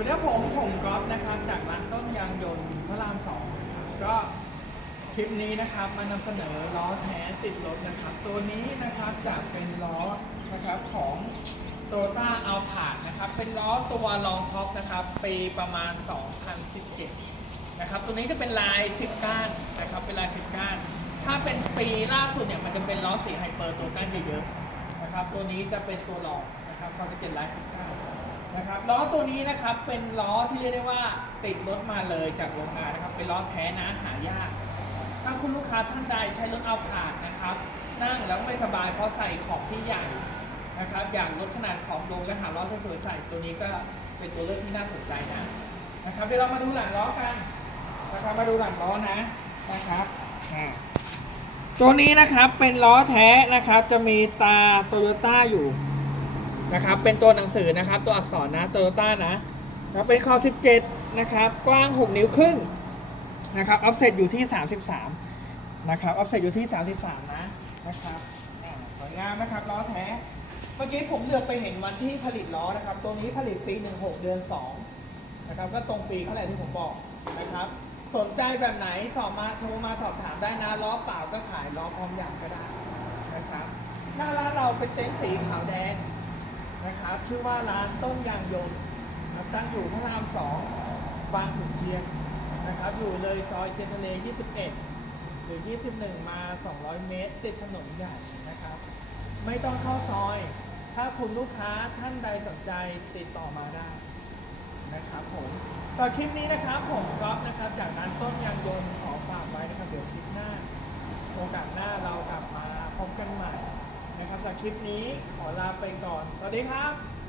วัสดีครับผมผมก๊อฟนะครับจากร้านต้นยางยนต์พระรามสองนะครับก็คลิปนี้นะครับมานำเสนอล้อแท้ติดรถนะครับ ตัวนี้นะครับจะเป็นล้อนะครับของโตต้าอัลพาดนะครับ เป็นล้อตัวลองท็อปนะครับปีประมาณ 2017 นะครับ ตัวนี้จะเป็นลาย 10 ก้านนะครับเป็นลาย 10 ก้าน ถ้าเป็นปีล่าสุดเนี่ยมันจะเป็นล้อสีไฮเปอร์ตัวก้านเยอะๆนะครับ ตัวนี้จะเป็นตัวรองนะครับเขาจะเป็นลาย 10 ก้าน นะครับล้อตัวนี้นะครับเป็นล้อที่เรียกได้ว่าติดรถมาเลยจากโรงงานนะครับ เป็นล้อแท้นะหายาก ถ้าคุณลูกค้าท่านใดใช้รถเอาผ่านนะครับ นั่งแล้วไม่สบายเพราะใส่ของที่ใหญ่นะครับ อย่างลดขนาดของลงและหาล้อสวยๆใส่ตัวนี้ก็เป็นตัวเลือกที่น่าสนใจนะนะครับเดี๋ยวเรามาดูหลังล้อกันนะครับมาดูหลังล้อนะนะครับอ่าตัวนี้นะครับเป็นล้อแท้นะครับ จะมีตาโตโยต้าอยู่ นะครับ เป็นตัวหนังสือนะครับ ตัวอักษรนะโตโยต้านะแล้วเป็นคอ17 นะครับ กว้าง 6 นิ้วครึ่งนะครับ ออฟเซตอยู่ที่ 33 นะครับ ออฟเซตอยู่ที่ 33 นะ นะครับสวยงามนะครับ ล้อแท้ เมื่อกี้ผมเลือบไปเห็นวันที่ผลิตล้อนะครับ ตัวนี้ผลิตปี 16 เดือน 2 นะครับ ก็ตรงปีเขาแหละที่ผมบอกนะครับ สนใจแบบไหน สอบมาโทรมาสอบถามได้นะ ล้อเปล่าก็ขาย ล้อพร้อมยางก็ได้นะครับ หน้าร้านเราเป็นเต็นท์สีขาวแดง นะครับ ชื่อว่าร้านต้นยางยนต์นะครับตั้งอยู่พระรามสองบางขุนเทียนนะครับ อยู่เลยซอยเทียนทะเล 21 หรือ 21 มา 200 เมตร ติดถนนใหญ่นะครับ ไม่ต้องเข้าซอย ถ้าคุณลูกค้าท่านใดสนใจติดต่อมาได้นะครับผมต่อคลิปนี้นะครับผมก๊อฟนะครับ จากนั้นต้นยางยนต์ขอฝากไว้นะครับ เดี๋ยวคลิปหน้า โอกาสหน้าเรากลับมาพบกันใหม่นะครับ จากคลิปนี้ขอลาไปก่อน สวัสดีครับ